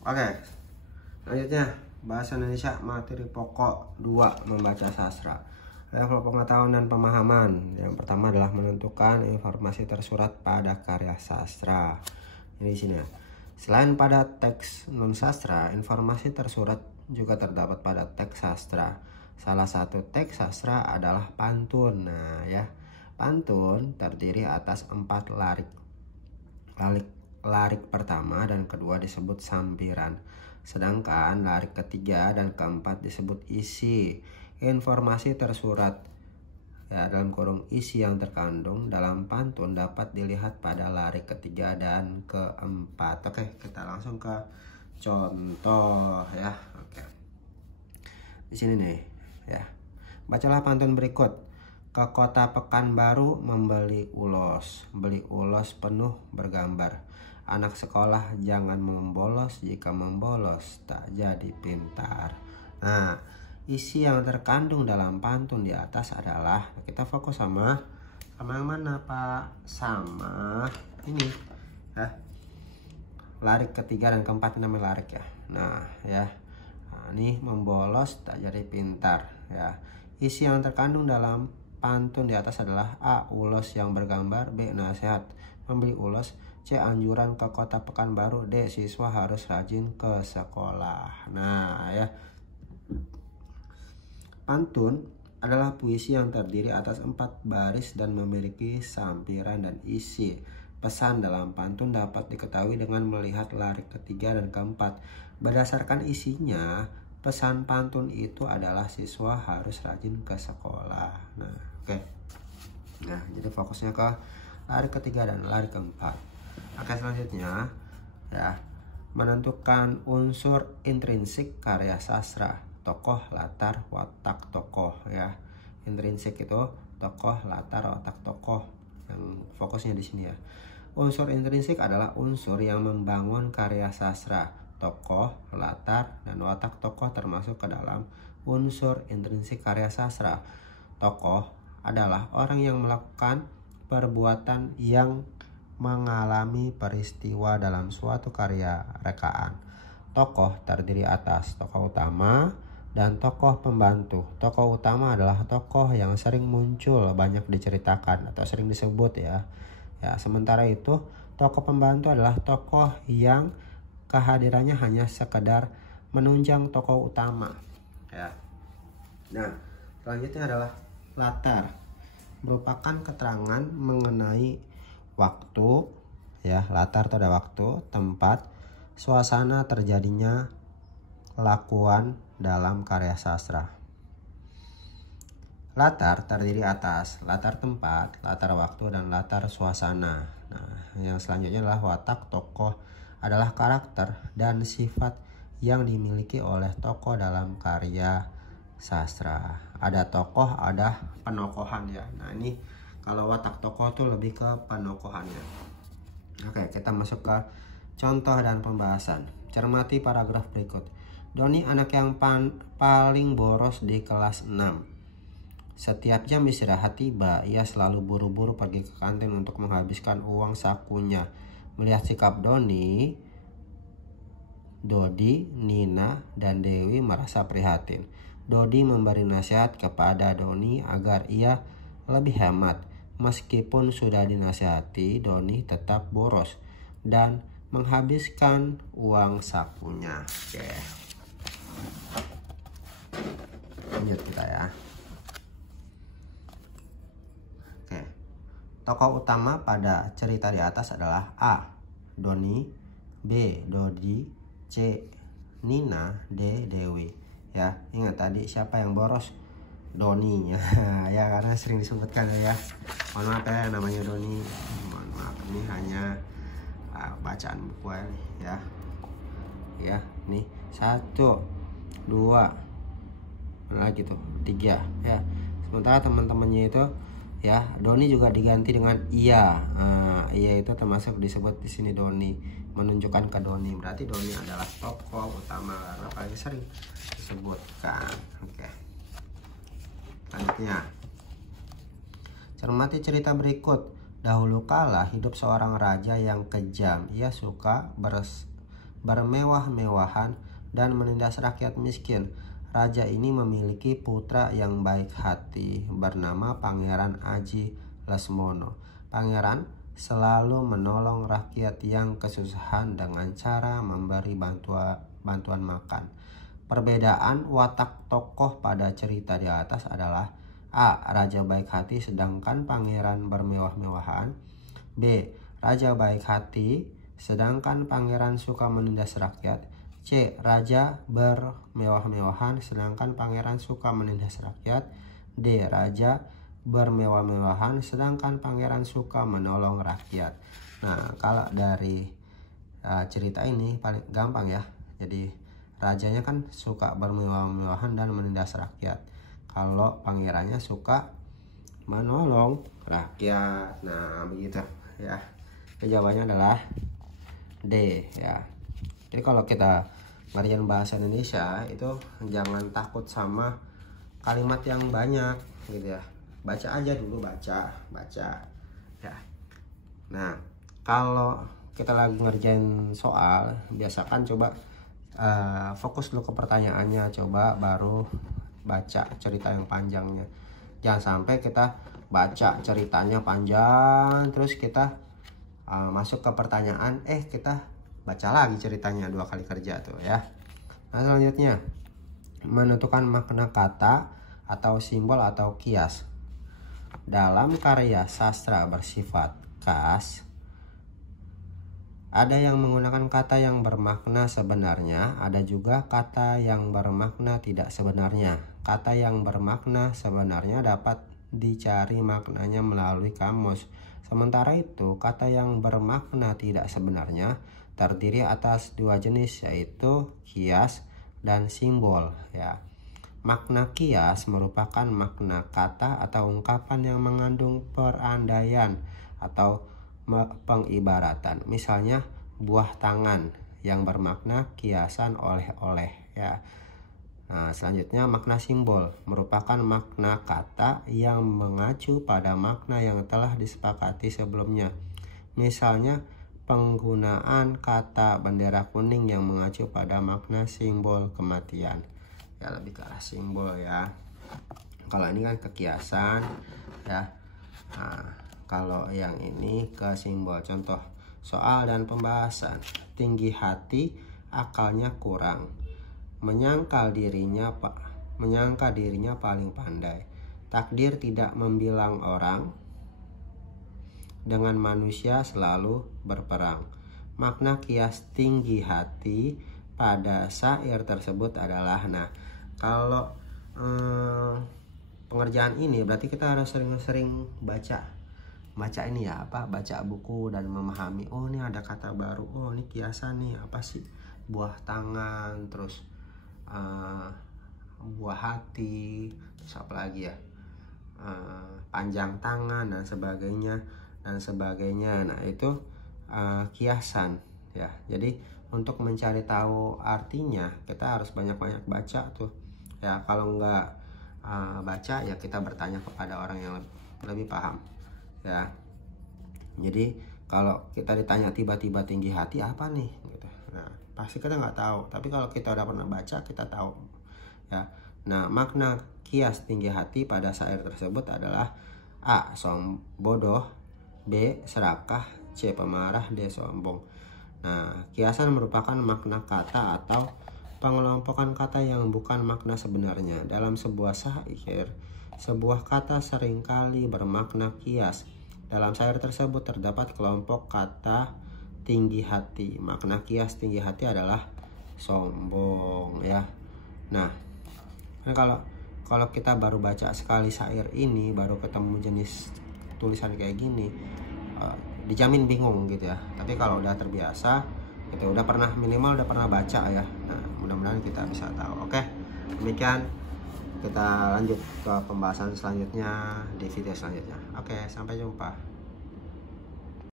Oke, selanjutnya bahasa Indonesia materi pokok 2 membaca sastra. Level pengetahuan dan pemahaman. Yang pertama adalah menentukan informasi tersurat pada karya sastra. Ini di sini ya. Selain pada teks non sastra, informasi tersurat juga terdapat pada teks sastra. Salah satu teks sastra adalah pantun. Nah ya, pantun terdiri atas 4 larik. Larik pertama dan kedua disebut sampiran, sedangkan larik ketiga dan keempat disebut isi. Informasi tersurat ya, dalam kurung isi yang terkandung dalam pantun dapat dilihat pada larik ketiga dan keempat. Oke, kita langsung ke contoh ya. Oke, di sini nih ya, bacalah pantun berikut. Ke kota Pekanbaru membeli ulos, beli ulos penuh bergambar. Anak sekolah jangan membolos, jika membolos tak jadi pintar. Nah, isi yang terkandung dalam pantun di atas adalah, kita fokus sama yang mana Pak? Sama ini ya, larik ketiga dan keempat namanya larik ya. Nah ya, ini membolos tak jadi pintar ya. Isi yang terkandung dalam pantun di atas adalah A. Ulos yang bergambar, B. Nasihat membeli ulos, C. Anjuran ke kota Pekanbaru, D. Siswa harus rajin ke sekolah. Nah ya, pantun adalah puisi yang terdiri atas 4 baris dan memiliki sampiran dan isi. Pesan dalam pantun dapat diketahui dengan melihat larik ketiga dan keempat. Berdasarkan isinya, pesan pantun itu adalah siswa harus rajin ke sekolah. Nah, oke. Nah, jadi fokusnya ke larik ketiga dan larik keempat. Oke, selanjutnya ya, menentukan unsur intrinsik karya sastra. Tokoh, latar, watak tokoh ya. Intrinsik itu tokoh, latar, watak tokoh. Yang fokusnya di sini ya. Unsur intrinsik adalah unsur yang membangun karya sastra. Tokoh, latar, dan watak tokoh termasuk ke dalam unsur intrinsik karya sastra. Tokoh adalah orang yang melakukan perbuatan yang mengalami peristiwa dalam suatu karya rekaan. Tokoh terdiri atas tokoh utama dan tokoh pembantu. Tokoh utama adalah tokoh yang sering muncul, banyak diceritakan atau sering disebut ya. Ya, sementara itu tokoh pembantu adalah tokoh yang kehadirannya hanya sekedar menunjang tokoh utama ya. Nah, selanjutnya adalah latar, merupakan keterangan mengenai waktu ya. Latar itu ada waktu, tempat, suasana terjadinya lakuan dalam karya sastra. Latar terdiri atas latar tempat, latar waktu, dan latar suasana. Nah, yang selanjutnya adalah watak. Tokoh adalah karakter dan sifat yang dimiliki oleh tokoh dalam karya sastra. Ada tokoh, ada penokohan ya. Nah, ini kalau watak tokoh tuh lebih ke penokohannya. Oke, kita masuk ke contoh dan pembahasan. Cermati paragraf berikut. Doni anak yang paling boros di kelas 6. Setiap jam istirahat tiba, ia selalu buru-buru pergi ke kantin untuk menghabiskan uang sakunya. Melihat sikap Dodi, Nina, dan Dewi merasa prihatin. Dodi memberi nasihat kepada Doni agar ia lebih hemat. Meskipun sudah dinasihati, Doni tetap boros dan menghabiskan uang sakunya. Oke. Lanjut kita ya. Oke. Tokoh utama pada cerita di atas adalah A. Doni, B. Dodi, C. Nina, D. Dewi. Ya, ingat tadi siapa yang boros? Doni ya, karena sering disebutkan ya. Mohon maaf ya, namanya Doni. Mohon maaf, ini hanya bacaan buku ya. Ya, nih 1, 2, lagi tuh 3 ya. Sementara teman-temannya itu ya, Doni juga diganti dengan Iya. Iya itu termasuk disebut di sini Doni, menunjukkan ke Doni. Berarti Doni adalah tokoh utama karena paling sering disebutkan. Oke. Selanjutnya, cermati cerita berikut. Dahulu kala hidup seorang raja yang kejam. Ia suka bermewah-mewahan dan menindas rakyat miskin. Raja ini memiliki putra yang baik hati bernama Pangeran Aji Lesmono. Pangeran selalu menolong rakyat yang kesusahan dengan cara memberi bantuan makan. Perbedaan watak tokoh pada cerita di atas adalah: A. Raja baik hati sedangkan pangeran bermewah-mewahan. B. Raja baik hati sedangkan pangeran suka menindas rakyat. C. Raja bermewah-mewahan sedangkan pangeran suka menindas rakyat. D. Raja bermewah-mewahan sedangkan pangeran suka menolong rakyat. Nah, kalau dari cerita ini paling gampang ya. Jadi rajanya kan suka bermewah-mewahan dan menindas rakyat. Kalau pangerannya suka menolong rakyat. Nah, begitu ya. Jawabannya adalah D ya. Jadi kalau kita ngerjain bahasa Indonesia itu jangan takut sama kalimat yang banyak gitu ya. Baca aja dulu, baca ya. Nah, kalau kita lagi ngerjain soal, biasakan coba fokus dulu ke pertanyaannya, coba baru baca cerita yang panjangnya. Jangan sampai kita baca ceritanya panjang terus kita masuk ke pertanyaan kita baca lagi ceritanya 2 kali kerja tuh ya. Nah, selanjutnya menentukan makna kata atau simbol atau kias. Dalam karya sastra bersifat khas, ada yang menggunakan kata yang bermakna sebenarnya, ada juga kata yang bermakna tidak sebenarnya. Kata yang bermakna sebenarnya dapat dicari maknanya melalui kamus. Sementara itu, kata yang bermakna tidak sebenarnya terdiri atas 2 jenis, yaitu kias dan simbol ya. Makna kias merupakan makna kata atau ungkapan yang mengandung perandaian atau pengibaratan. Misalnya buah tangan yang bermakna kiasan oleh-oleh ya. Nah, selanjutnya makna simbol merupakan makna kata yang mengacu pada makna yang telah disepakati sebelumnya. Misalnya penggunaan kata bendera kuning yang mengacu pada makna simbol kematian. Ya, lebih ke arah simbol ya. Kalau ini kan kekiasan ya. Nah, kalau yang ini ke simbol. Contoh soal dan pembahasan. Tinggi hati, akalnya kurang. Menyangka dirinya paling pandai. Takdir tidak membilang orang. Dengan manusia selalu berperang. Makna kias tinggi hati pada syair tersebut adalah, nah kalau pengerjaan ini berarti kita harus sering-sering baca ini ya, baca buku dan memahami. Oh, ini ada kata baru. Oh, ini kiasan nih, apa sih? Buah tangan, terus buah hati, terus apa lagi ya? Panjang tangan dan sebagainya. Nah, itu kiasan ya. Jadi untuk mencari tahu artinya kita harus banyak-banyak baca tuh ya. Kalau nggak baca ya kita bertanya kepada orang yang lebih paham ya. Jadi kalau kita ditanya tiba-tiba tinggi hati apa nih gitu, nah pasti kita nggak tahu. Tapi kalau kita udah pernah baca kita tahu ya. Nah, makna kias tinggi hati pada syair tersebut adalah: A. Bodoh, B. Serakah, C. Pemarah, D. Sombong. Nah, kiasan merupakan makna kata atau pengelompokan kata yang bukan makna sebenarnya. Dalam sebuah syair, sebuah kata seringkali bermakna kias. Dalam syair tersebut terdapat kelompok kata tinggi hati. Makna kias tinggi hati adalah sombong ya. Nah, kalau kita baru baca sekali syair ini, baru ketemu jenis tulisan kayak gini, dijamin bingung gitu ya. Tapi kalau udah terbiasa gitu, minimal udah pernah baca ya. Nah, mudah-mudahan kita bisa tahu. Oke, demikian, kita lanjut ke pembahasan selanjutnya di video selanjutnya. Oke, sampai jumpa.